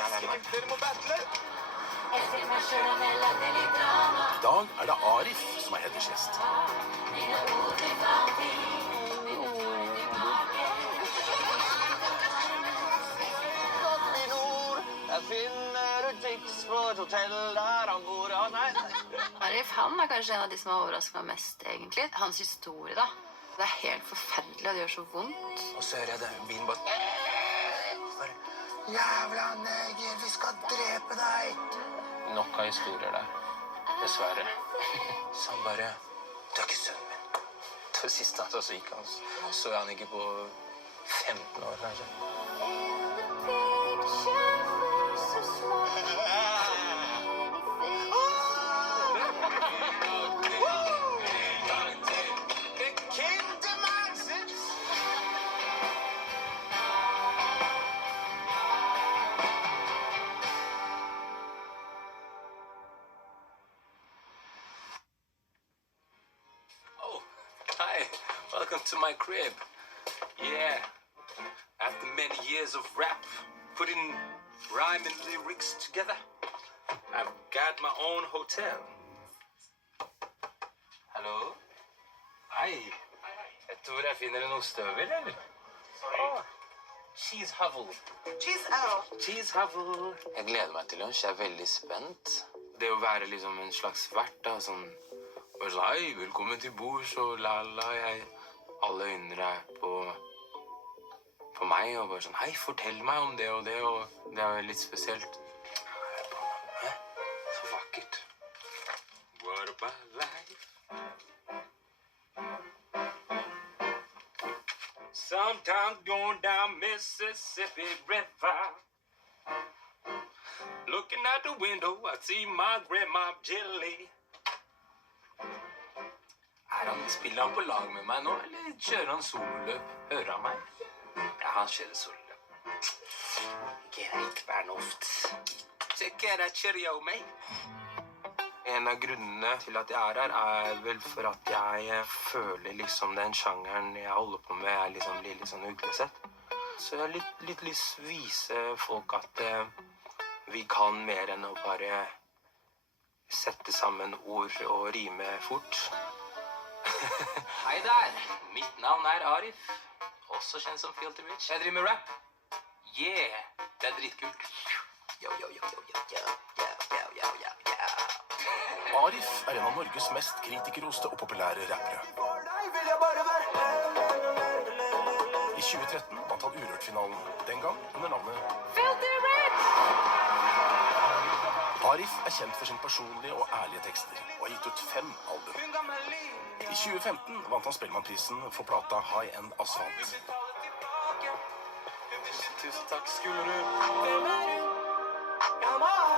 Dere må battle! I dag det Arif som hedersgjest. Jeg finner ut tics på et hotell der han bor. Nei. Arif, han kanskje en av de som har overrasket meg mest, egentlig. Hans historie, da. Det helt forferdelig, og det gjør så vondt. Og så hører jeg det, bilen bare... Jævla neger, vi skal drepe deg! Nok av historier der, dessverre. Så han bare, du ikke sønnen min. Det var siste han så gikk han. Så han ikke på 15 år, kanskje. Hi, welcome to my crib. Yeah, after many years of rap, putting rhyme and lyrics together, I've got my own hotel. Hallo? Hei. Jeg tror jeg finner en ostehøvel, eller? Sorry. Cheese Havel. Cheese Havel. Jeg gleder meg til lunsj. Jeg er veldig spent. Det å være liksom en slags vert, da, sånn... Bare sånn, hei, velkommen til bords, og la, alle øyner på meg, og bare sånn, hei, fortell meg om det, og det er litt spesielt. Hæ? Så vakkert. What about life? Sometimes going down Mississippi River, looking out the window, I see my grandma Jilly. Spiller han på lag med meg nå, eller kjører han sololøp? Hører han meg? Ja, han kjører sololøp. Greit, Bernhoft. Take that cheerio, mate. En av grunnene til at jeg er her, vel for at jeg føler liksom den sjangeren jeg holder på med, liksom blir litt sånn uglesett. Så jeg har litt lyst til å vise folk at vi kan mer enn å bare sette sammen ord og rime fort. Hei der, mitt navn er Arif, også kjent som Filthy Rich. Jeg driver med rap. Yeah, det er dritkult. Yo. Arif en av Norges mest kritikerroste og populære rappere. I 2013 vant han Urørt-finalen, den gang under navnet Filthy Rich! Arif kjent for sin personlige og ærlige tekster, og har gitt ut 5 album. I 2015 vant han Spellemannprisen for plata High End Asphalt. Tusen takk, Skullerud.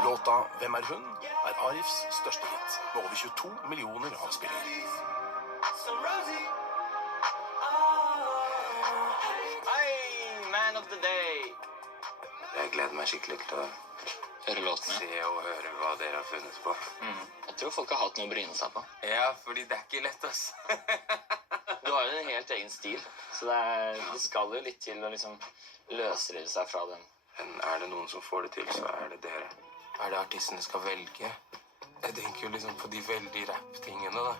Låta Hvem er hun? Arifs største hit, med over 22 millioner avspillinger. Hei, man of the day. Jeg gleder meg skikkelig til å høre låtene. Se og høre hva dere har funnet på. Jeg tror folk har hatt noe å bryne seg på. Ja, fordi det er ikke lett, ass. Du har jo en helt egen stil, så det skal jo litt til å liksom løsrive seg fra den. Men er det noen som får det til, så er det dere. Er det artistene skal velge? Jeg tenker jo liksom på de veldig rap-tingene, da.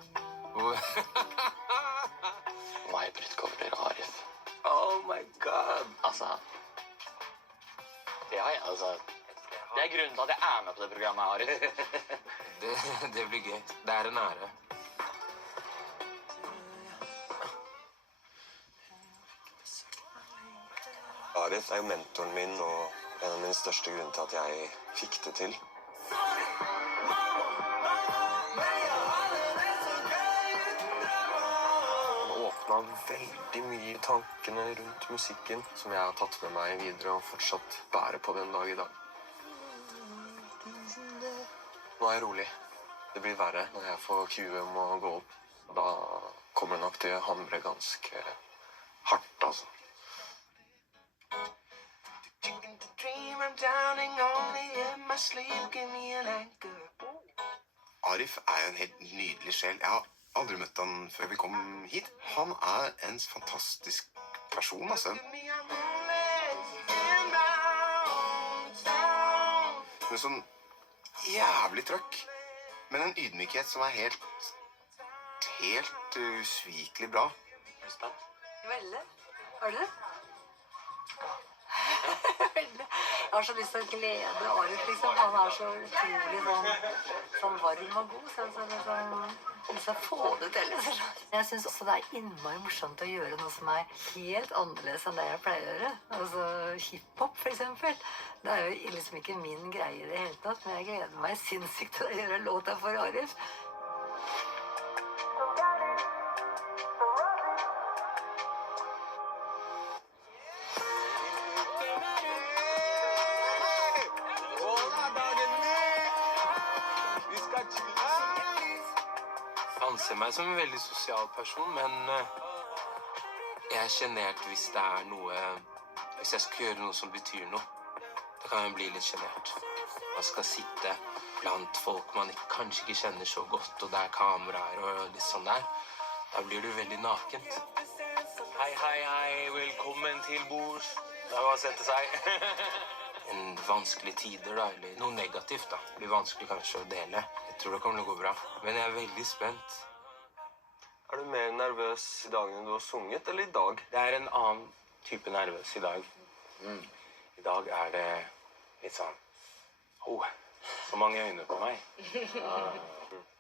May-Britt coverer Arif. Oh my god! Altså... Ja, altså... Det er grunnen til at jeg er med på det programmet, Arif. Det blir gøy. Det er en ære. Arif er jo mentoren min og en av mine største grunner til at jeg fikk det til. Han åpnet veldig mye i tankene rundt musikken som jeg har tatt med meg videre og fortsatt bærer på den dag i dag. Nå er jeg rolig. Det blir verre når jeg får queue om å gå opp. Da kommer det nok til å hamre ganske hardt, altså. Arif jo en helt nydelig sjel. Jeg har aldri møtt han før vi kom hit. Han en fantastisk person, altså. med sånn jævlig trøkk. Men en ydmykhet som er helt usvikelig bra. Veldig. Har du det? Veldig. Jeg har så lyst til å glede Arif, liksom. Han er så utrolig sånn varm og god. Så lyst til å få det til. Jeg synes også det er innmari morsomt å gjøre noe som er helt annerledes enn det jeg pleier å gjøre. Altså hiphop, for eksempel. Det er jo liksom ikke min greie i det hele tatt, men jeg gleder meg sinnssykt til å gjøre låta for Arif. Jeg anser meg som en veldig sosial person, men jeg er genert hvis det er noe. Hvis jeg skal gjøre noe som betyr noe, da kan jeg bli litt genert. Man skal sitte blant folk man kanskje ikke kjenner så godt, og det er kameraer og litt sånn der. Da blir du veldig nakent. Hei, velkommen til bords. Det er bare å sette seg. En vanskelige tider da, eller noe negativt da. Det blir vanskelig kanskje å dele. Jeg tror det kommer til å gå bra, men jeg er veldig spent. Er du mer nervøs i dagene du har sunget, eller i dag? Det er en annen type nervøs i dag. I dag er det litt sånn, så mange øyne på meg.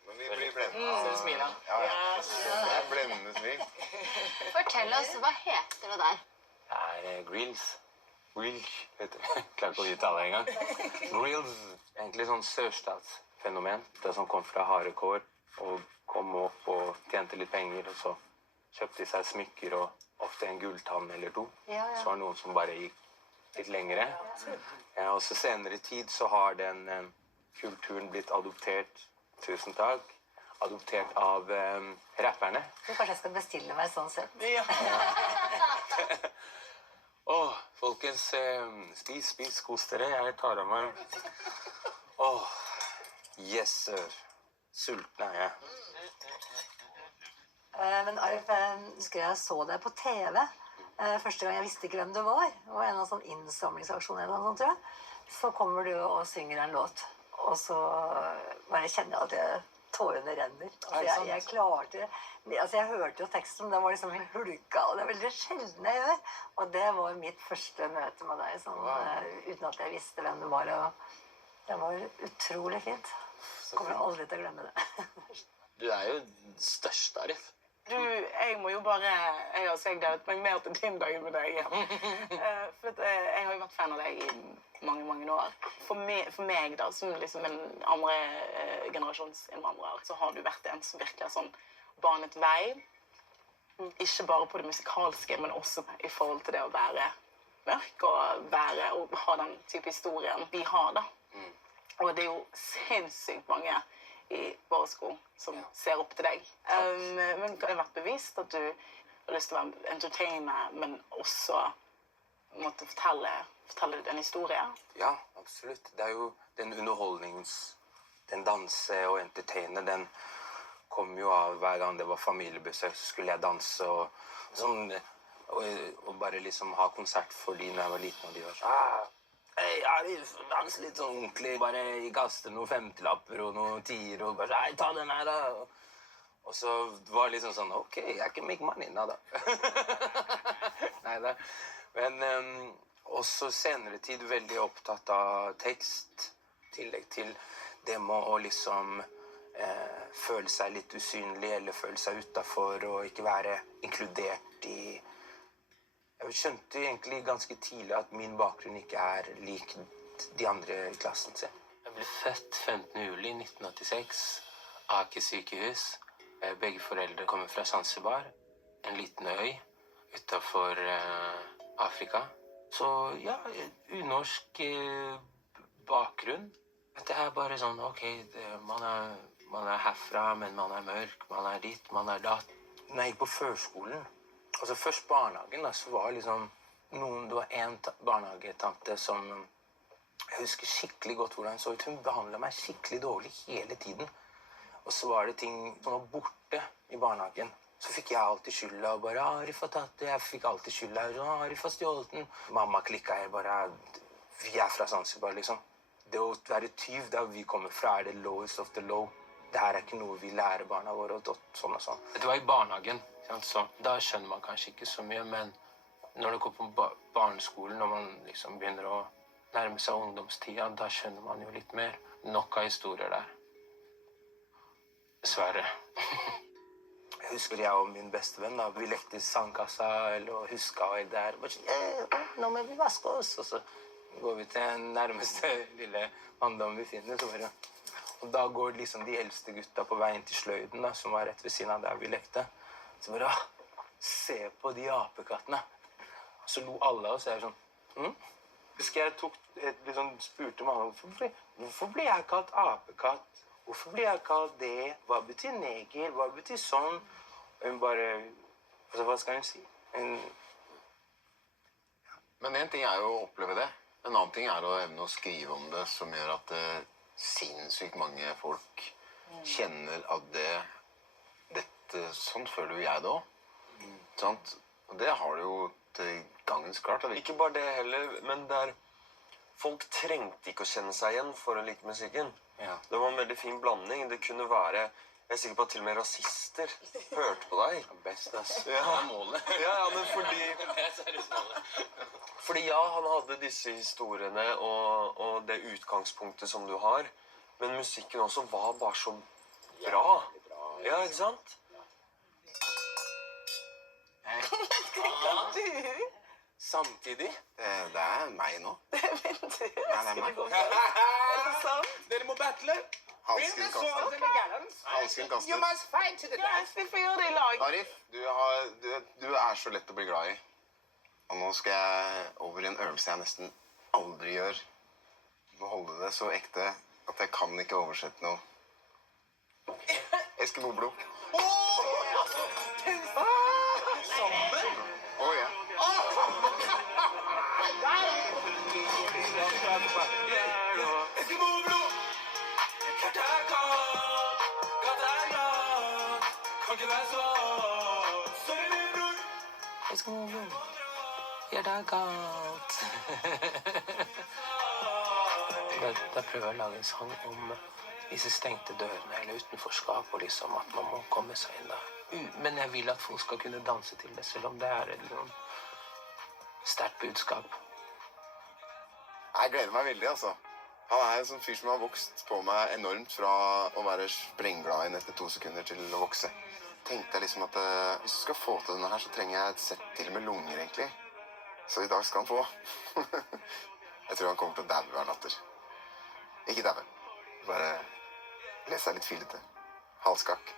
Men vi blir blendende. Ja. Det er blendende smil. Fortell oss, hva heter det der? Det er grills. Grills, heter det. Jeg klarer ikke å uttale det engang. Grills, egentlig sånn sørstatsfenomen. Det som kom fra hardcore og kom opp og tjente litt penger, og så kjøpte de seg smykker og ofte en gulltann eller to. Så var det noen som bare gikk litt lengre. Og så senere tid så har den kulturen blitt adoptert, tusen takk, adoptert av rapperne. Kanskje jeg skal bestille meg sånn sett. Folkens, spis, kos dere. Jeg tar av meg. Yes, sir. Sulten er jeg. Men Arif, jeg husker jeg så deg på TV. Første gang jeg visste ikke hvem du var. Det var en sånn innsamlingsaksjon eller noe sånt, tror jeg. Så kommer du og synger en låt. Og så bare kjenner jeg at tårene renner. Altså, jeg klarte det. Altså, jeg hørte jo teksten, det var liksom en hulka, og det er veldig sjelden jeg gjør. Og det var mitt første møte med deg, sånn, uten at jeg visste hvem du var. Og det var utrolig fint. Kommer aldri til å glemme det. Du er jo størst, Arif. Jeg må jo bare, jeg har seglet meg mer til din dag med deg igjen. For jeg har jo vært fan av deg i mange, mange år. For meg da, som liksom en andre generasjons innvandrer, så har du vært en som virkelig har sånn banet vei. Ikke bare på det musikalske, men også i forhold til det å være mørk og ha den type historien vi har da. Og det er jo sinnssykt mange i våre sko som ser opp til deg. Men det har vært bevist at du har lyst til å være entertainer, men også måtte fortelle en historie. Ja, absolutt. Det er jo den den danse og entertaine, den kom jo av hver gang det var familiebesøk, så skulle jeg danse og sånn, og bare liksom ha konsert for de når jeg var liten, og de var sånn, hei, Arif, dans litt sånn ordentlig, bare kaste noen 50-lapper og noen 10-er, og bare, hei, ta den her da. Og så var det liksom sånn, ok, I can make money now da. Neida. Men også senere tid veldig opptatt av tekst, tillegg til det med å liksom føle seg litt usynlig, eller føle seg utenfor, og ikke være inkludert i. Jeg skjønte egentlig ganske tidlig at min bakgrunn ikke er lik de andre i klassen sin. Jeg ble født 15. juli 1986, Aker sykehus. Begge foreldre kommer fra Zanzibar, en liten øy utenfor Afrika. Så ja, unorsk bakgrunn. Det er bare sånn, ok, man er herfra, men man er mørk, man er ditt, man er datt. Når jeg gikk på førskolen, altså først barnehagen, da, så var det liksom det var en barnehagetante som, jeg husker skikkelig godt hvordan hun så ut. Hun behandlet meg skikkelig dårlig hele tiden. Og så var det ting som var borte i barnehagen. Så fikk jeg alltid skylda, og bare, Arif har tatt det, jeg fikk alltid skylda, Arif har stjålet den. Mamma klikket her, bare, vi er fra Zanzibar, liksom. Det å være tyv, der vi kommer fra, er det lowest of the low. Det her er ikke noe vi lærer barna våre, og sånn og sånn. Det var i barnehagen, så da skjønner man kanskje ikke så mye, men når det går på barneskolen, når man liksom begynner å nærme seg ungdomstida, da skjønner man jo litt mer. Nok av historier der. Dessverre. Jeg husker jeg og min bestevenn, da, vi lekte i sandkassa, eller huska, og det er bare sånn, nå må vi vaske oss, og så går vi til den nærmeste lille vanndam vi finner, så bare... Og da går liksom de eldste gutta på veien til sløyden, da, som var rett ved siden av der vi lekte. Så bare, se på de apekattene. Så lo alle av oss, og jeg sånn, Husker jeg liksom spurte mamma, hvorfor blir jeg kalt apekatt? Hvorfor blir jeg kalt det? Hva betyr neger? Hva betyr sånn? Og hun bare, hva skal hun si? Men en ting er jo å oppleve det. En annen ting er å evne å skrive om det, som gjør at sinnssykt mange folk kjenner at sånn føler jo jeg det også. Sant? Og det har du jo til gangens klart. Ikke bare det heller, men folk trengte ikke å kjenne seg igjen for å like musikken. Ja. Det var en veldig fin blanding. Det kunne være, jeg er sikker på at til og med rasister hørte på deg. Best, ass. Ja. Det er målet. Ja, men fordi... Det er seriøst målet. Fordi ja, han hadde disse historiene og det utgangspunktet som du har, men musikken også var bare så bra. Ja, ikke sant? Samtidig? Det er meg nå. Det er min tur. Ja, det er meg. Er det sant? Dere må battle. Hansken kastet. Hansken kastet. must fight to the Yes, vi får gjøre det i lag. Arif, du er så lett å bli glad i. Og nå skal jeg over i en øvelse jeg nesten aldri gjør. For å holde det så ekte at jeg kan ikke oversette noe. Eskimo-blod. Sammen? Å ja. Gjør deg galt. Da prøver jeg å lage en sang om disse stengte dørene eller utenforskap, og liksom at man må komme seg inn da. Men jeg vil at folk skal kunne danse til det, selv om det er et sterkt budskap. Jeg gleder meg veldig, altså. Han er en sånn fyr som har vokst på meg enormt fra å være sprengglad inn etter 2 sekunder til å vokse. Tenkte jeg liksom at hvis du skal få til denne her, så trenger jeg et sett til med lunger, egentlig. Så i dag skal han få. Jeg tror han kommer til å daue hver natter. Ikke daue. Bare lese seg litt filete. Halskakk.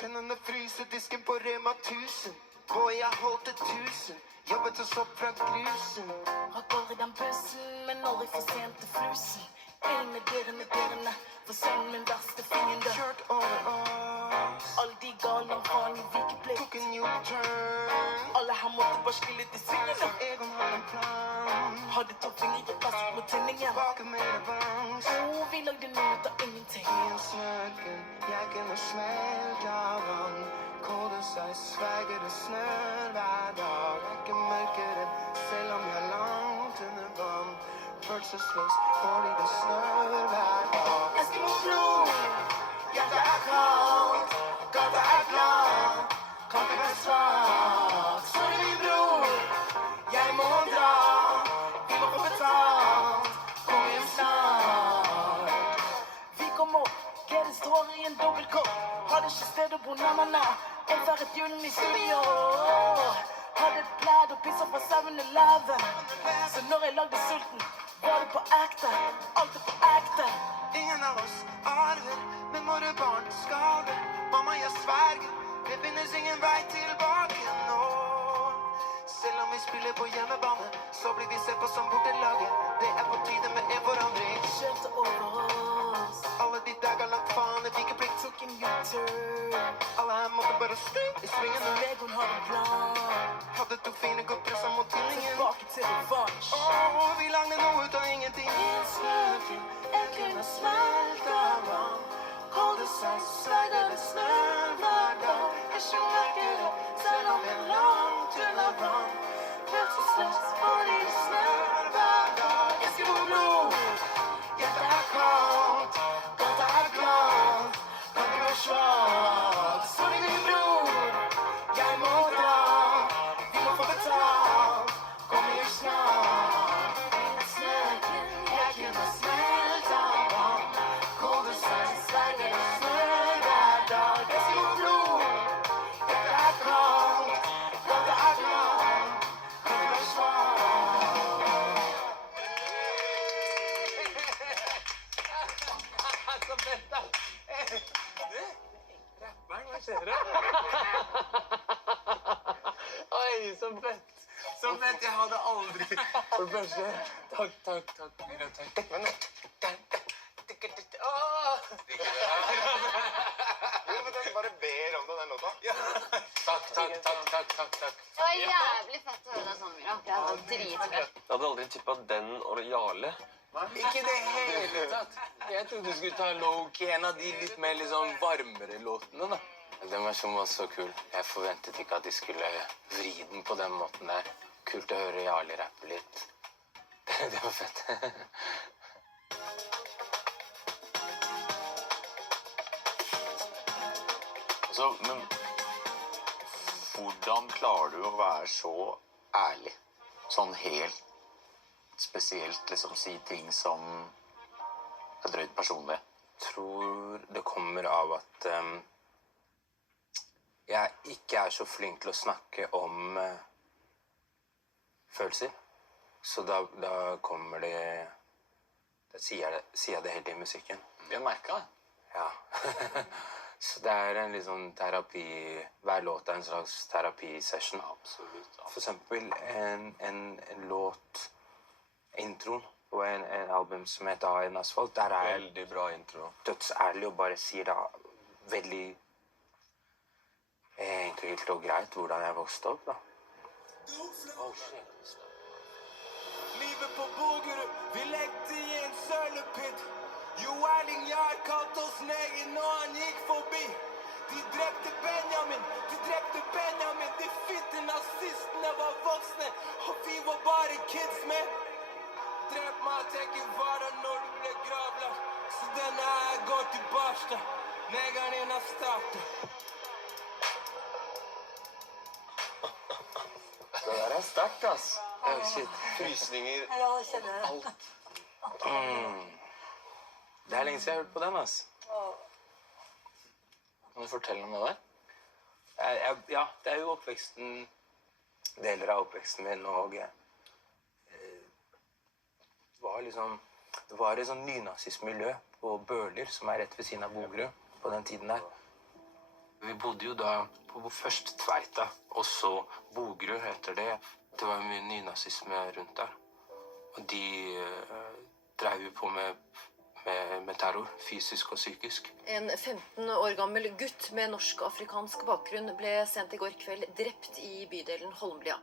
Tennene fryser disken på Rema 1000. Og jeg holdt 1000. Jobbet oss opp fra grusen. Har går i den bussen, men aldri for sent til frusen. Inn med dørene, for sønnen min verste fiende. Kjørt over oss. Alle de galene faen i vikeplikt. Tok en U-turn. Alle her måtte bare skille til svingene. Egon har en plan. Hadde 2 fingre plass mot tinningen. Bake med revansch. Vi lagde noe ut av ingenting. I en snøken, jeg kunne smelte av vann. Kåde seg sverger det snør hver dag. Jeg er ikke mørkere, selv om jeg er langt under vann. Følelsesløs, fordi det snør hver dag. Eskimo-blod, hjertet er kaldt. Gata er glad, kan ikke være svak. Sorry, min bror, jeg må dra. Vi må få betalt, kom hjem snart. Vi kom opp, glede står i en dobbeltkopp. Hadde ikke sted å bo na-na-na. En færret julen i studio. Hadde et plæd og pizza fra 7-Eleven. Så når jeg lagde sulten, var det på ekte. Alt er på ekte. Ingen av oss arver, men våre barn skader. Mamma, jeg sverger, det finnes ingen vei tilbake nå. Selv om vi spiller på hjemmebane, så blir vi sett på som bortelaget. Det er på tide med en forandring. Kjørte over oss. Alle de dager langt faen, det vikeplikt. Tok en U-turn. Alle her måtte bare stå i svingene. Egon har en plan. Hadde 2 fine godt presset mot tinningen. Tilbake til revansj. Vi lagde noe ut av ingenting. I en snøken, jeg kunne smelte av vann. Holde seg, sverger det snør hver dag. Jeg skjønner det, selv om jeg er langt under vann. Følelsesløs, fordi det snør hver dag. Jeg skal brøtt. Så vet jeg hadde aldri. For det første, takk, Mira, takk. Men Jo, men den bare ber om det, den låta. Takk. Det var jævlig fett å høre deg sånn, Mira. Det var dritfett. Jeg hadde aldri tippet den og Jarle. Ikke det hele tatt. Jeg trodde du skulle ta low-key, en av de litt mer liksom varmere låtene, da. Den versjonen var så kul. Jeg forventet ikke at de skulle vri den på den måten der. Kult å høre Jarle rappe litt. Det var fett. Altså, men hvordan klarer du å være så ærlig? Sånn helt spesielt, liksom si ting som er drøyt personlig. Tror det kommer av at jeg ikke er så flink til å snakke om følelser. Så da kommer det... Da sier jeg det helt i musikken. Jeg merker det. Ja. Så det er en liksom terapi... Hver låt er en slags terapisession. Absolutt. For eksempel en låt, introen på en album som heter «Ha en asfalt», der er Veldig bra intro. dødsærlig og bare sier da veldig enkelt og greit hvordan jeg vokste opp, da. Oh, shit. Livet på Bogerud, vi lekte i en sølepytt. Jo Erling Jær kalte oss negen når han gikk forbi. De drepte Benjamin, de fitte nazistene var voksne, og vi var bare kids, man. Drep meg, tenker vara når du ble gravlagt. Så denne her går til Barstad, negeren din har startet. Det der er sterkt, ass. Oh, shit. Frysninger. Ja, det kjenner jeg. Det er lenge siden jeg har hørt på den, ass. Kan du fortelle om det der? Ja, det er jo oppveksten, deler av oppveksten min, og det var et sånn nynazistmiljø på Bøler, som er rett ved siden av Bogerud, på den tiden der. Vi bodde jo da på først Tveita, og så Bogerud heter det. Det var mye nynazisme rundt der. Og de drev jo på med terror, fysisk og psykisk. En 15 år gammel gutt med norsk-afrikansk bakgrunn ble sent i går kveld drept i bydelen Holmlia.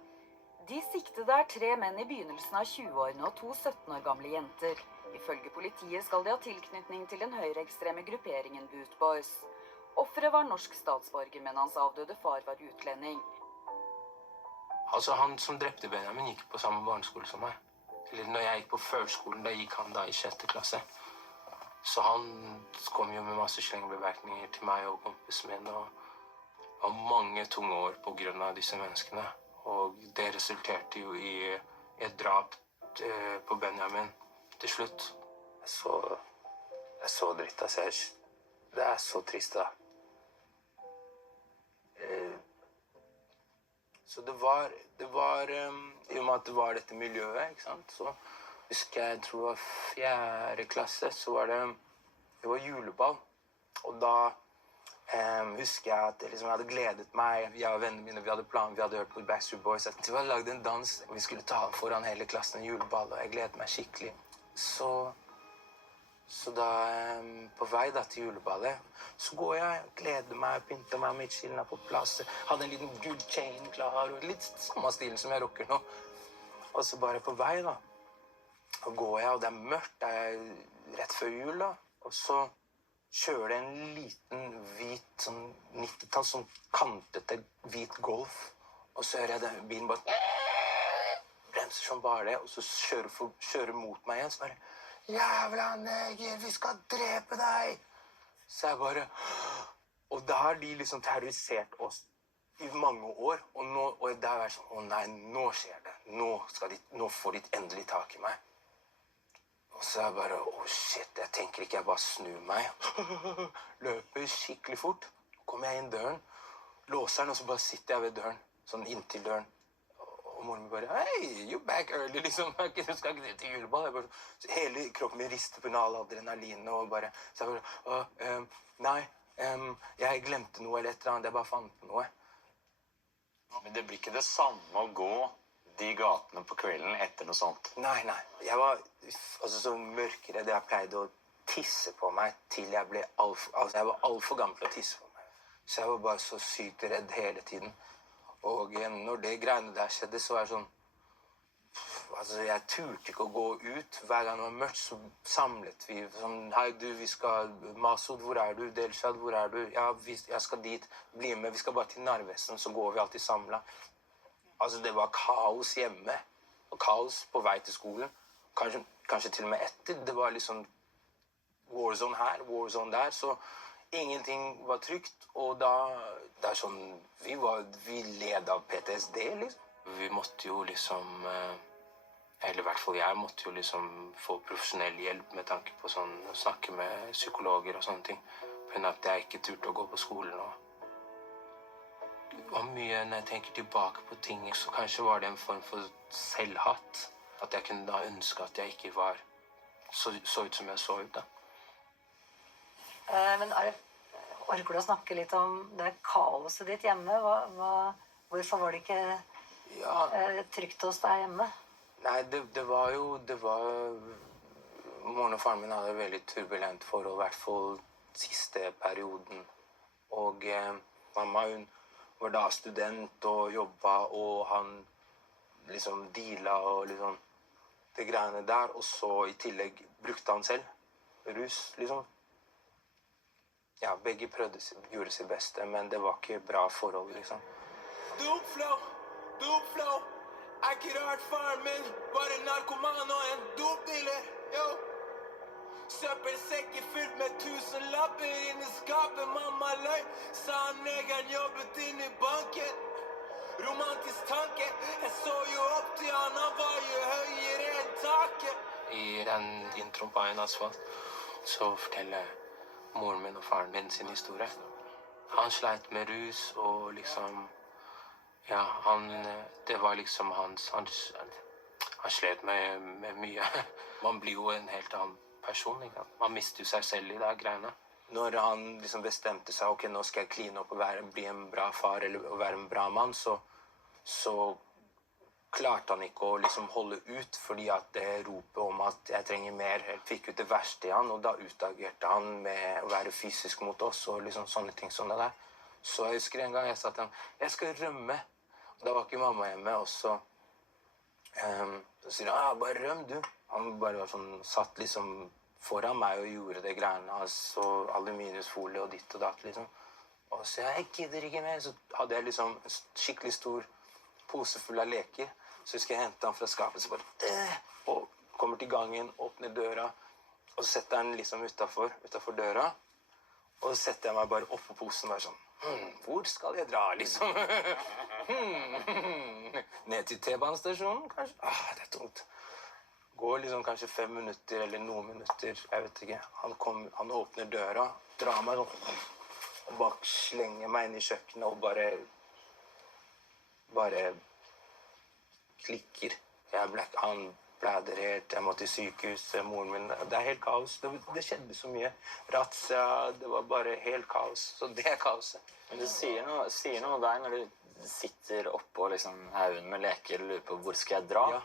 De siktede er 3 menn i begynnelsen av 20-årene og 2 17 år gamle jenter. Ifølge politiet skal de ha tilknytning til den høyreekstreme grupperingen Boot Boys. Offeret var norsk statsborger, men hans avdøde far var utlending. Altså, han som drepte Benjamin gikk på samme barneskole som meg. Eller når jeg gikk på førskolen, da gikk han da i 6. klasse. Så han kom jo med masse slengbemerkninger til meg og kompisen min, og var mange tunge år på grunn av disse menneskene. Og det resulterte jo i et drap på Benjamin til slutt. Jeg så dritt, altså. Det er så trist, da. Så det var i og med at det var dette miljøet, ikke sant, så husker jeg tror det var 4. klasse, så var det var juleball. Og da husker jeg at jeg hadde gledet meg, jeg og vennene mine, vi hadde planer, vi hadde hørt på Backstreet Boys, at vi hadde laget en dans, vi skulle ta foran hele klassen en juleball, og jeg gledet meg skikkelig. Så da, på vei da til juleballet, så går jeg, gleder meg, pynter meg, midtskillene på plass, hadde en liten good chain klar, og litt samme stil som jeg rocker nå. Og så bare på vei da, og går jeg, og det er mørkt, det er rett før jul da, og så kjører det en liten hvit, sånn 90-tall, sånn kantete hvit Golf, og så hører jeg den bilen bare bremser som bare det, og så kjører mot meg igjen, så bare «Jævla neger, vi skal drepe deg!» Så jeg bare... Og da har de liksom terrorisert oss i mange år, og det har vært sånn, å nei, nå skjer det. Nå får de endelig tak i meg. Og så er jeg bare, å shit, jeg tenker ikke, jeg bare snur meg. Løper skikkelig fort. Kommer jeg inn døren, låser den, og så bare sitter jeg ved døren, sånn inntil døren. Og moren min bare, «Hey, you're back early», liksom. Du skal ikke til juleball. Hele kroppen min rister på all adrenalin, og bare... Så jeg bare, nei, jeg glemte noe eller et eller annet, jeg bare fant noe. Men det blir ikke det samme å gå de gatene på kvelden etter noe sånt. Nei. Jeg var så mørkredd. Jeg pleide å tisse på meg til jeg ble jeg var alt for gammel til å tisse på meg. Så jeg var bare så sykt redd hele tiden. Og når det greiene der skjedde, så var jeg sånn jeg turte ikke å gå ut. Hver gang det var mørkt, så samlet vi sånn, hei du, vi skal, Masud, hvor er du? Delshad, hvor er du? Ja, jeg skal dit, bli med, vi skal bare til Narvesen, så går vi alltid samlet. Det var kaos hjemme, og kaos på vei til skolen. Kanskje til og med etter. Det var liksom warzone her, warzone der, så ingenting var trygt. Og da, det er sånn, vi led av PTSD, liksom. Vi måtte jo liksom, eller i hvert fall jeg måtte jo liksom få profesjonell hjelp med tanke på sånn, å snakke med psykologer og sånne ting. Men at jeg ikke turte å gå på skolen og mye når jeg tenker tilbake på ting, så kanskje var det en form for selvhatt. At jeg kunne da ønske at jeg ikke var så ut som jeg så ut da. Men orker du å snakke litt om det kaoset ditt hjemme? Hvorfor var det ikke trygt hos deg hjemme? Nei, det var moren og faren min hadde et veldig turbulent forhold, i hvert fall siste perioden. Og mamma, hun var da student og jobbet, og han liksom dealet og liksom det greiene der. Og så i tillegg brukte han selv rus, liksom. Ja, begge gjorde sitt beste, men det var ikke bra forhold, liksom. Dopflow, er ikke rart faren min var en narkoman og en dopdealer, yo. Søppelsekker fylt med 1000 lapper inn i skapet, mamma løy. Sa negeren jobbet inn i banken. Romantisk tanke, jeg så jo opp til han var jo høyere enn taket. I den introen på En asfalt, så forteller moren min og faren min sin historie. Han sleit med rus, og liksom, ja, det var liksom han slet med mye. Man blir jo en helt annen person, ikke? Man mister jo seg selv i det greiene. Når han liksom bestemte seg, ok, nå skal jeg kline opp og bli en bra far, eller være en bra mann, så klarte han ikke å liksom holde ut, fordi at det ropet om at jeg trenger mer, fikk ut det verste i han, og da utagerte han med å være fysisk mot oss, og liksom sånne ting som det der. Så jeg husker en gang jeg sa til ham, jeg skal rømme. Og da var ikke mamma hjemme, og så sier han, bare røm du. Han bare var sånn, satt liksom foran meg og gjorde det greiene, altså aluminiumsfolie og ditt og datt, liksom. Og så jeg gidder ikke mer, så hadde jeg liksom en skikkelig stor pose full av leker. Så husker jeg hentet han fra skapet, så bare, og kommer til gangen, åpner døra, og så setter han liksom utenfor døra, og så setter jeg meg bare opp på posen, bare sånn, hvor skal jeg dra, liksom? Ned til T-banestasjonen, kanskje? Det er tungt. Går liksom kanskje 5 minutter, eller noen minutter, jeg vet ikke. Han åpner døra, drar meg sånn, og bare slenger meg inn i kjøkkenet, og bare klikker. Han blædret, jeg måtte i sykehus, moren min, det er helt kaos. Det skjedde så mye. Razzia, det var bare helt kaos. Så det er kaoset. Men det sier noe der når du sitter oppå liksom haugen med leker og lurer på hvor skal jeg dra? Ja.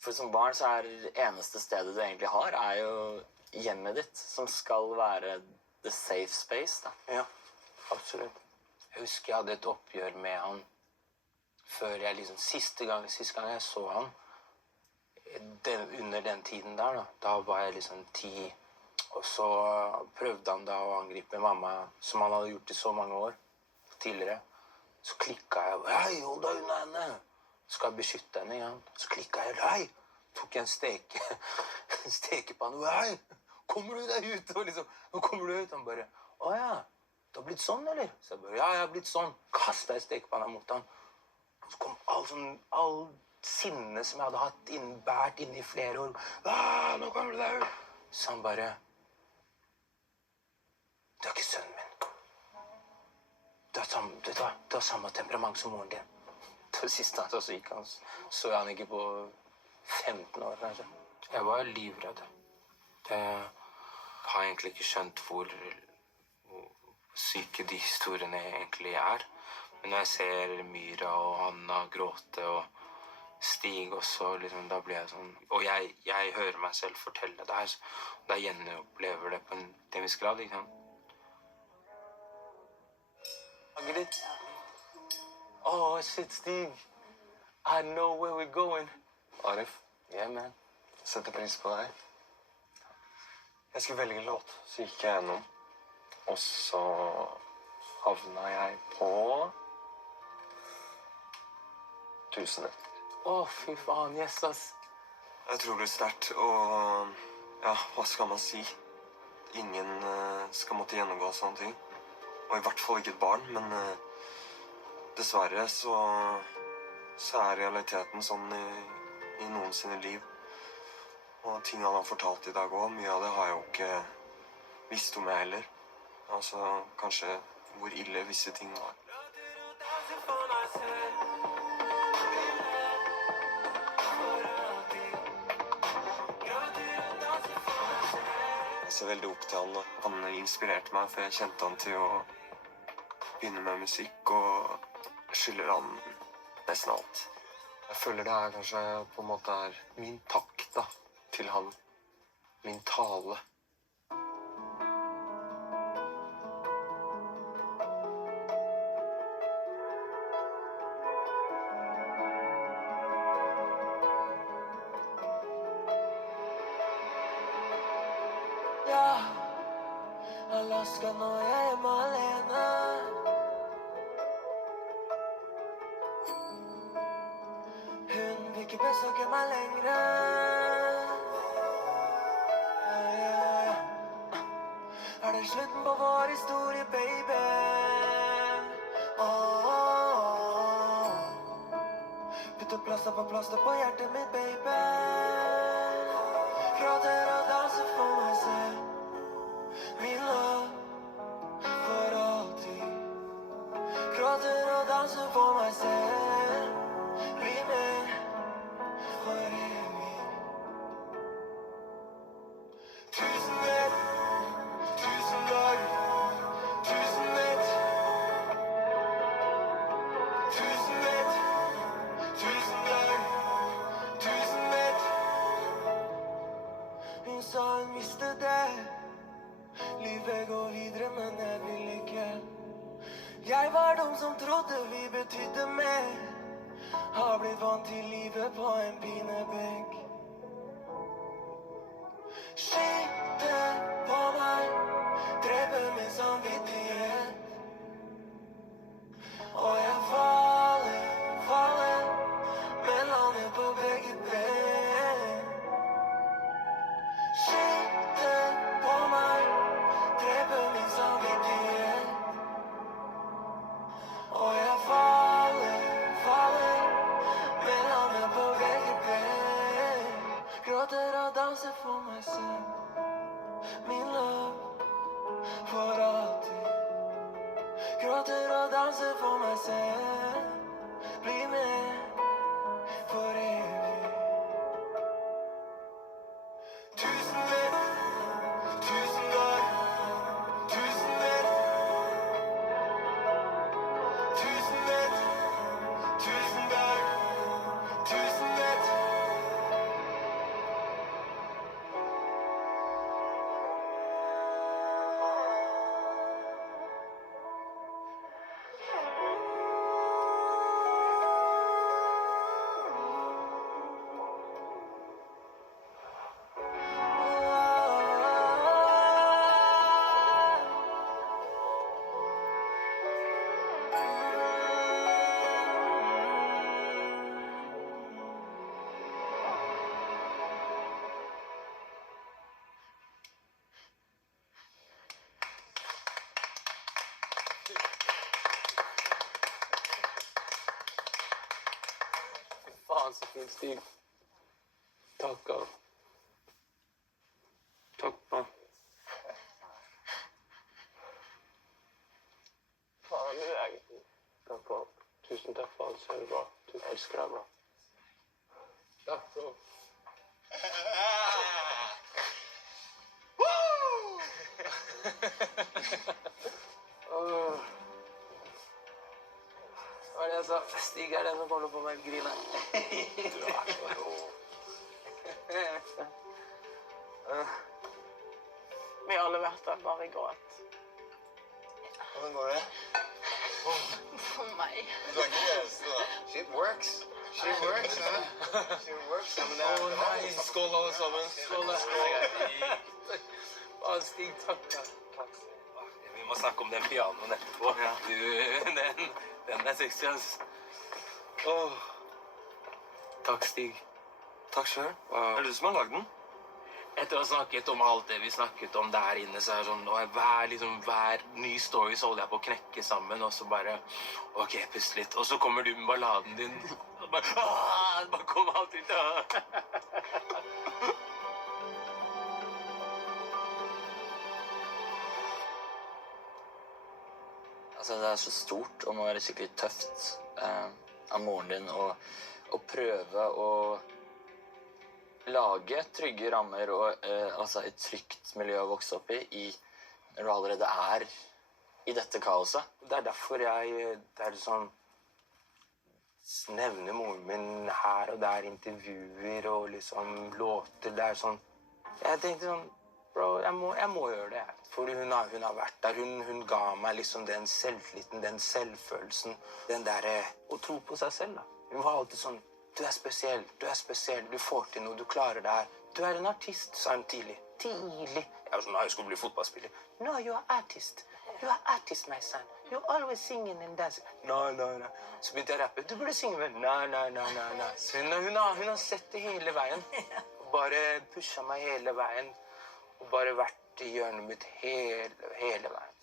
For som barn så er det eneste stedet du egentlig har, er jo hjemmet ditt, som skal være the safe space, da. Ja, absolutt. Jeg husker jeg hadde et oppgjør med han før jeg liksom, siste gang jeg så han, under den tiden der da var jeg liksom 10, og så prøvde han da å angripe mamma, som han hadde gjort i så mange år tidligere. Så klikket jeg, hei, hold deg unna henne, skal jeg beskytte henne igjen. Så klikket jeg, hei, tok jeg en stekepanne, hei, kommer du deg ut? Og liksom, nå kommer du ut, han bare, åja, du har blitt sånn, eller? Så jeg bare, ja, jeg har blitt sånn, kastet jeg stekepanna mot han. Så kom all sinne som jeg hadde hatt bært inne i flere år. Nå kommer du deg ut! Så han bare, du er ikke sønnen min. Du har samme temperament som moren din. Det var siste han så gikk han, så han ikke på 15 år, kanskje. Jeg var livredd. Jeg har egentlig ikke skjønt hvor syke de historiene egentlig er. Men når jeg ser Myra og Anna gråte, og Stig også, liksom, da blir jeg sånn. Og jeg hører meg selv fortelle det her, da gjenopplever det på en viss grad, ikke sant? Litt. Oh, shit, Stig. I know where we're going. Arif. Yeah, man. Setter pris på deg. Jeg skulle velge en låt, så gikk jeg gjennom. Og så havna jeg på Tusen netter. Fy faen, yes, ass. Jeg tror det er sterkt, og ja, hva skal man si? Ingen skal måtte gjennomgå sånne ting. Og i hvert fall ikke et barn, men dessverre så er realiteten sånn i noen sine liv. Og ting han har fortalt i dag også, mye av det har jeg jo ikke visst om jeg heller. Altså, kanskje hvor ille visse ting var. Jeg ser veldig opp til han, og han inspirerte meg, for jeg kjente han til å begynne med musikk, og skylder han nesten alt. Jeg føler det kanskje på en måte min takk da, til han. Min tale. Ja, Alaska når jeg er hjemme alene. Hun vil ikke besøke meg lengre. Ja. Er det slutten på vår historie, baby? Putte plaster på plaster på hjertet mitt, baby. Gråter og danser for meg selv. Min love for alltid. Gråter og danser for meg selv. Bli med for evig. Tusen nett, tusen dager, tusen nett. Tusen nett, tusen dager, tusen nett. Hun sa hun visste det. Livet går videre, men jeg vil ikke. Jeg var dum som trodde vi betydde mer. Har blitt vant til livet på en pinebænk. Skyter på meg, dreper min samvittighet. Og jeg faller, men lander på begge ben. Skyter på meg, dreper min samvittighet. Og jeg faller, men lander på begge ben. Gråter og danser for meg selv. Min love for alltid. Gråter og danser for meg selv. Bli med for evig. Tusen nett, tusen dager, tusen nett. Tusen nett, tusen dager, tusen nett. Faen, så fint, Stig. Takk, av. Takk, da. Faen, du er egentlig. Takk, bro. Tusen takk for alt, så er det bra. Du elsker deg, bro. Takk, bro. altså, Stig den som holder på med grine. Du så rå. Vi har alle vært der, bare gråt. Hvordan går det? For meg. Du ikke det eneste, da. Shit works. She works, hæ? She works. Ja, men det Nei, skål alle sammen. Skål. Stig, takk. Vi må snakke om den pianoen etterpå. Ja. Den sexy, altså. Takk, Stig. Takk selv. Er det du som har lagd den? Etter å ha snakket om alt det vi snakket om der inne, så sånn, hver ny story så holder jeg på å knekke sammen, og så bare, ok, pust litt. Og så kommer du med balladen din, og bare kom alt ut. Altså, det så stort, og må være skikkelig tøft av moren din å prøve å lage trygge rammer og altså et trygt miljø å vokse opp i når du allerede i dette kaoset. Det derfor jeg sånn, nevner moren min her og der, intervjuer og liksom låter. Det sånn, jeg tenkte sånn, bro, jeg må gjøre det. For hun har vært der, hun ga meg liksom den selvtilliten, den selvfølelsen, den der å tro på seg selv da. Hun var alltid sånn, du spesiell, du får til noe, du klarer det her. Du en artist, sa hun tidlig. Jeg var sånn, jeg skulle bli fotballspiller. No, you are artist. You are artist, my son. You're always singing and dancing. No. Så begynte jeg å rappe. Du burde synge med. No. Så hun har sett det hele veien. Bare pushet meg hele veien. Og bare vært i hjørnet mitt hele veien.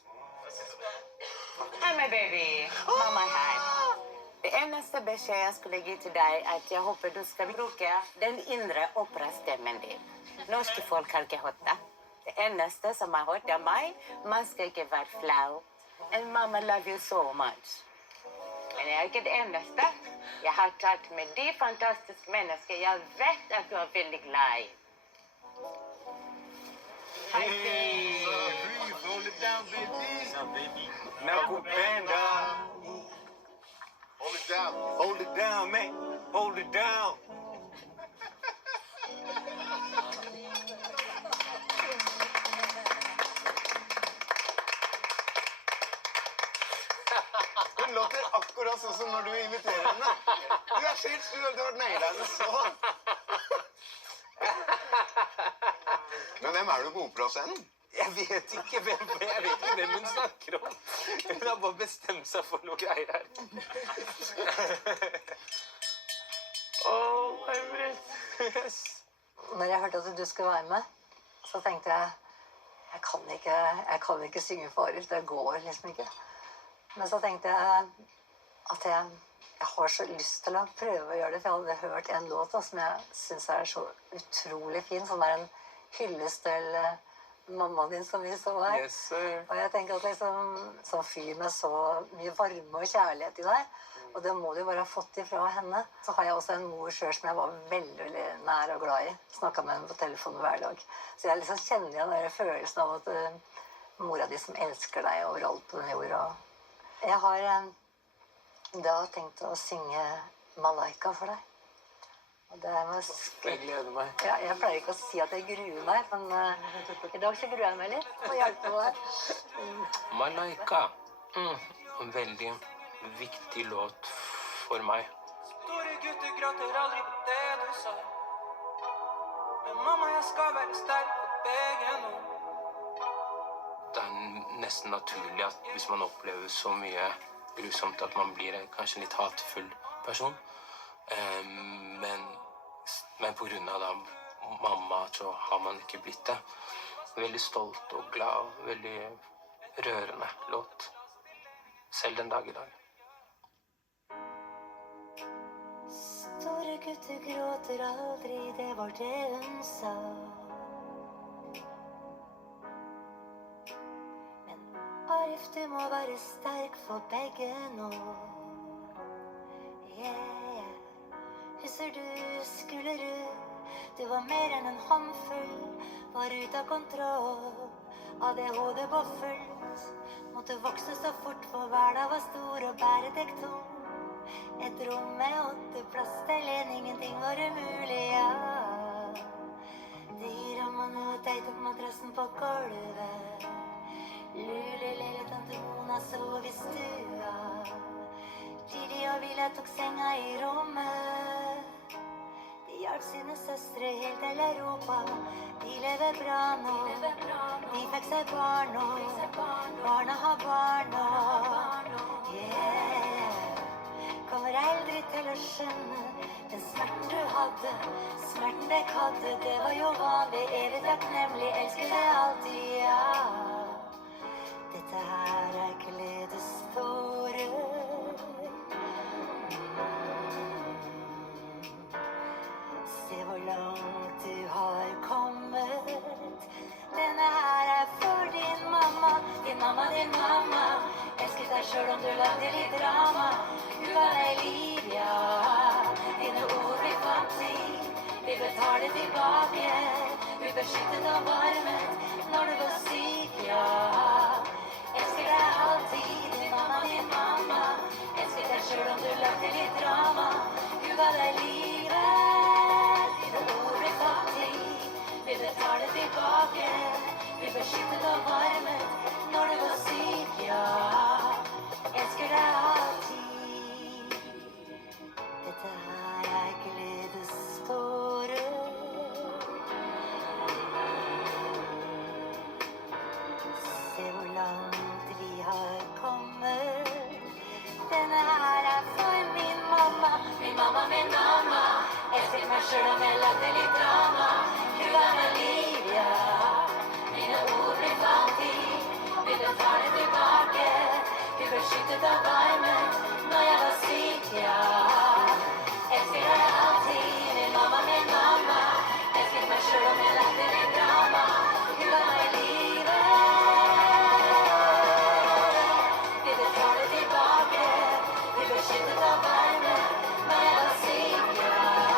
Hei, my baby. Mamma her. Det eneste beskjed jeg skulle gi til deg, at jeg håper du skal bruke den indre operastemmen din. Norske folk har ikke hørt det. Det eneste som har hørt av meg, man skal ikke være flau. And mama love you so much. Men jeg ikke det eneste. Jeg har tatt med de fantastiske mennesker jeg vet at du er veldig glad i. Hei, Hold it down, baby. Nakupenda. Hold it down. Hold it down, man. Hold it down. Hun låter akkurat sånn som når du inviterer henne. Du helt sju, du har nailet henne så. Men hvem du på operascenen? Jeg vet ikke hvem hun snakker om. Hun har bare bestemt seg for noe greier her. My breath. Når jeg hørte at du skulle være med, så tenkte jeg kan ikke synge for Arif, det går liksom ikke. Men så tenkte jeg at jeg har så lyst til å prøve å gjøre det, for jeg hadde hørt en låt da, som jeg synes så utrolig fin, som en hyllest til mammaen din som vi så her. Yes, sir. Og jeg tenker at liksom, som fyr med så mye varme og kjærlighet i deg, og det må du jo bare ha fått ifra henne. Så har jeg også en mor selv som jeg var veldig, veldig nær og glad i. Snakket med henne på telefonen hver dag. Så jeg liksom kjenner igjen den følelsen av at mora di som elsker deg overalt på den jorda. Jeg har da tenkt å synge Malaika for deg. Og det Jeg gleder meg. Ja, jeg pleier ikke å si at jeg gruer meg, men i dag så gruer jeg meg litt for å hjelpe meg. Malaika. En veldig viktig låt for meg. Store gutter gråter aldri på det du sa. Men mamma, jeg skal være sterk for begge nå. Det nesten naturlig at hvis man opplever så mye grusomt at man blir kanskje litt hatefull person. Men på grunn av da mamma så har man ikke blitt det. Veldig stolt og glad, veldig rørende låt. Selv den dag i dag. Store gutter gråter aldri, det var det hun sa. Men Arif, du må være sterk for begge nå. Yeah. Husker du Skullerud? Du var mer enn en håndfull, var ut av kontroll. ADHD på fullt, måtte vokse så fort, for hverdag var stor og bære deg tung. Et rom med 8 plass til ingenting var umulig, ja. De rammene og teit opp madrassen på gulvet. Lule lille tante Mona sov i stua. Gigi og Villa tok senga i rommet. De hjalp sine søstre helt til Europa. De lever bra nå. De fikk seg barn nå. Barna har barn nå. Yeah. Kommer aldri til å skjønne den smerten du hadde. Smerten deg hadde, det var jo vanlig. Evig takknemlig, elsker deg alltid, ja. Dette her er gledestårer. Se hvor langt du har kommet. Denne her er for din mamma. Din mamma, din mamma. Elsket deg selv om du lagde litt drama. Du ga deg liv, ja. Dine ord vi fant i. Vi betaler tilbake. Vi beskyttet og varmet når du var syk, ja. Elsker deg alltid, din mamma, din mamma. Elsket deg selv om du lagde litt drama. Du ga deg livet. Dine ord vi fant i. Vi betaler tilbake. Vi beskyttet og varmet når du var syk, ja. Elsker deg alltid. Dette her er gledestårer. Se hvor langt vi har kommet. Denne her er for min mamma. Min mamma, min mamma. Elsket meg selv om jeg lagde litt drama. Du ga meg liv, ja. Mine ord blir fant i. Vi betaler tilbake. Vi beskyttet av varmen når jeg var syk, ja. Elsker deg alltid, min mamma, min mamma. Elsket meg selv om jeg lagde litt drama. Du ga meg livet. Vi betaler tilbake. Vi beskyttet av varmen når jeg var syk, ja. Elsker deg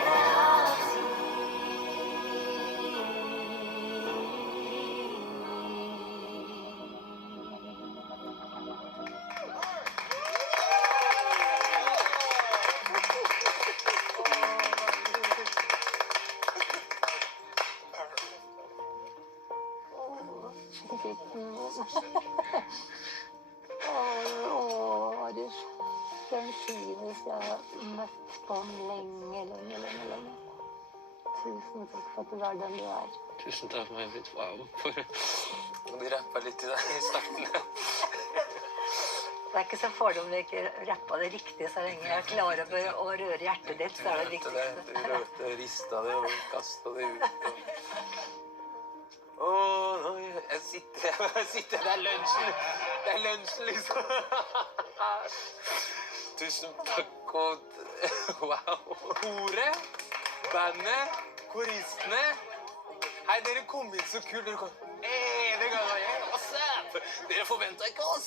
alltid. Den fineste jeg har møtt på lenge. Tusen takk for at du er den du er. Tusen takk, May-Britt. Wow. Du rappet litt i deg i starten. Det er ikke så fordommer jeg ikke rappa det riktig så lenge jeg klarer å røre hjertet ditt, så er det viktigste. Du rørte, ristet det og kastet det ut. Jeg sitter, det er lunsjen liksom. Tusen takk og wow. Koret, bandet, koristene. Hei, dere kom inn så kult. Dere kom. Det kan være, what's up? Dere forventet ikke oss.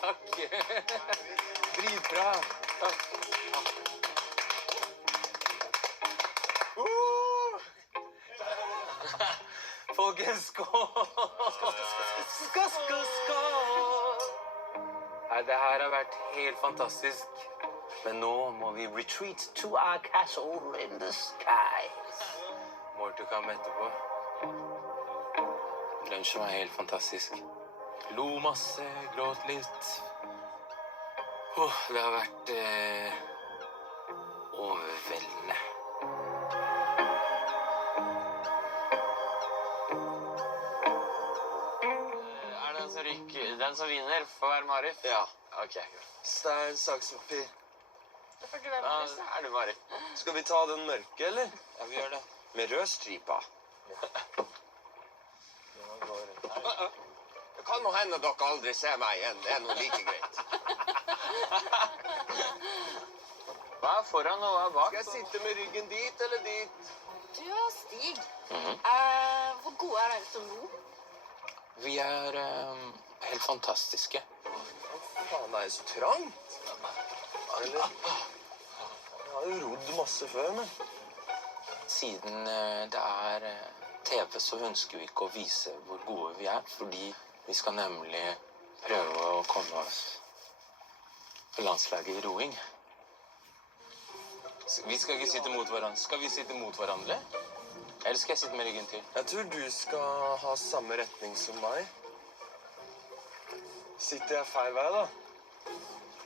Takk. Dritbra. Takk. Folkens, skål! Skål! Nei, det her har vært helt fantastisk. Men nå må vi retreat to our castle in the skies. More to come etterpå. Lunsjen var helt fantastisk. Lo masse, gråt litt. Det har vært overveldende. Den som vinner får være Marif? Ja. Ok. Stein, saks, papir. Da får du være Marif, da. Er du Marif? Skal vi ta den mørke, eller? Ja, vi gjør det. Med rød stripa. Det kan nå hende dere aldri ser meg igjen. Det er noe like greit. Hva er foran og hva er bak? Skal jeg sitte med ryggen dit eller dit? Du og Stig, hvor gode er dere som ro? Vi er helt fantastiske. Faen, det er jo så trangt. Eller? Jeg har jo rodd masse før, men... Siden det er TV, så ønsker vi ikke å vise hvor gode vi er, fordi vi skal nemlig prøve å komme oss For landslaget i roing. Vi skal ikke sitte mot hverandre. Skal vi sitte mot hverandre? Eller skal jeg sitte med ryggen til? Jeg tror du skal ha samme retning som meg. Sitter jeg feil vei, da?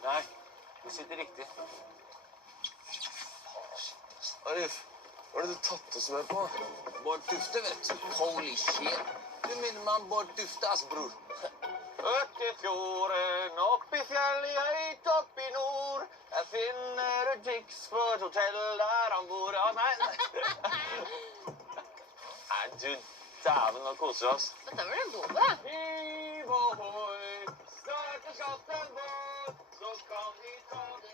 Nei, vi sitter riktig. Arif, hva har du tatt oss med på? Bård Tufte, vet du. Holy shit. Du minner meg om Bård Tufte, ass, bror. Ut i fjorden, opp i fjellet, høyt opp i nord. Jeg finner et fiks på et hotell der han bor. Nei. Nei, du, dæven, nå koser vi oss. Dette var det en god på. Hiv ohoi, snart er skatten vår, så kan vi ta det.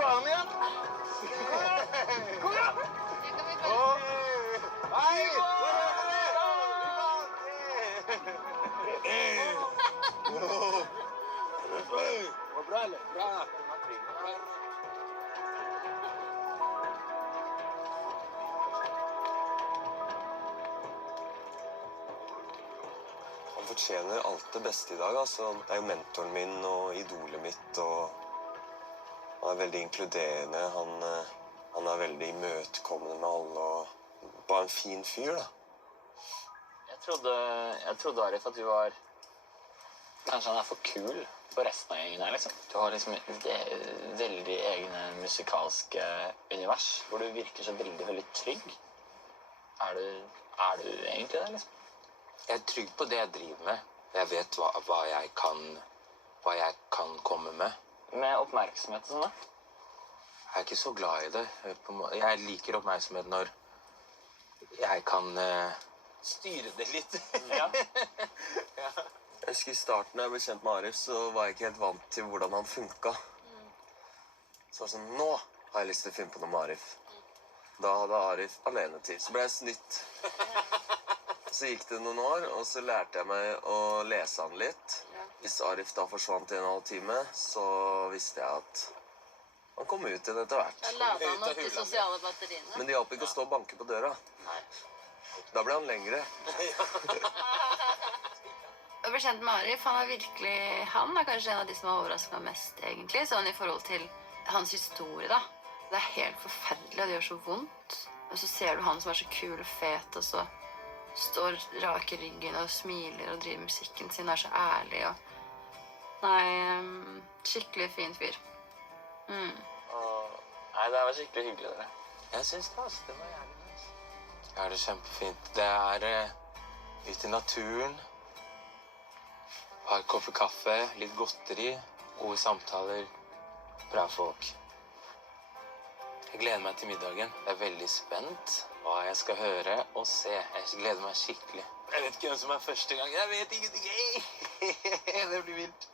Faen igjen! Kom igjen! Hei! Var bra, eller? Bra. Han fortjener alt det beste i dag, altså. Det er jo mentoren min og idolet mitt, og han er veldig inkluderende. Han er veldig imøtekommende med alle, og bare en fin fyr, da. Jeg trodde Arif at du var... Kanskje han er for kul for resten av gjengen her, liksom. Du har liksom det veldig egne musikalske univers, hvor du virker så veldig trygg. Er du egentlig det, liksom? Jeg er trygg på det jeg driver med. Jeg vet hva jeg kan komme med. Med oppmerksomhet og sånn, da? Jeg er ikke så glad i det. Jeg liker oppmerksomhet når jeg kan styre det litt. Ja. Jeg husker i starten da jeg ble kjent med Arif, så var jeg ikke helt vant til hvordan han funka. Så var det sånn, nå har jeg lyst til å finne på noe med Arif. Da hadde Arif alenetid. Så ble jeg snytt. Så gikk det noen år, og så lærte jeg meg å lese han litt. Hvis Arif da forsvant i en halv time, så visste jeg at han kom ut igjen etter hvert. Da lader han opp de sosiale batteriene. Men det hjalp ikke å stå og banke på døra. Nei. Da ble han lengre. Jeg ble kjent med Arif. Han er kanskje en av de som har overrasket meg mest, egentlig. Sånn i forhold til hans historie, da. Det er helt forferdelig, og det gjør så vondt. Og så ser du han som er så kul og fet, og så står rak i ryggen og smiler og driver musikken sin og er så ærlig og... Nei, skikkelig fin fyr. Nei, det var skikkelig hyggelig, dere. Jeg synes det, altså. Det var jævlig nice. Ja, det er kjempefint. Det er ute i naturen. Har kopper kaffe, litt godteri, gode samtaler, bra folk. Jeg gleder meg til middagen. Jeg er veldig spent hva jeg skal høre og se. Jeg gleder meg skikkelig. Jeg vet ikke hvem som er første gang. Jeg vet ingenting. Det blir vilt.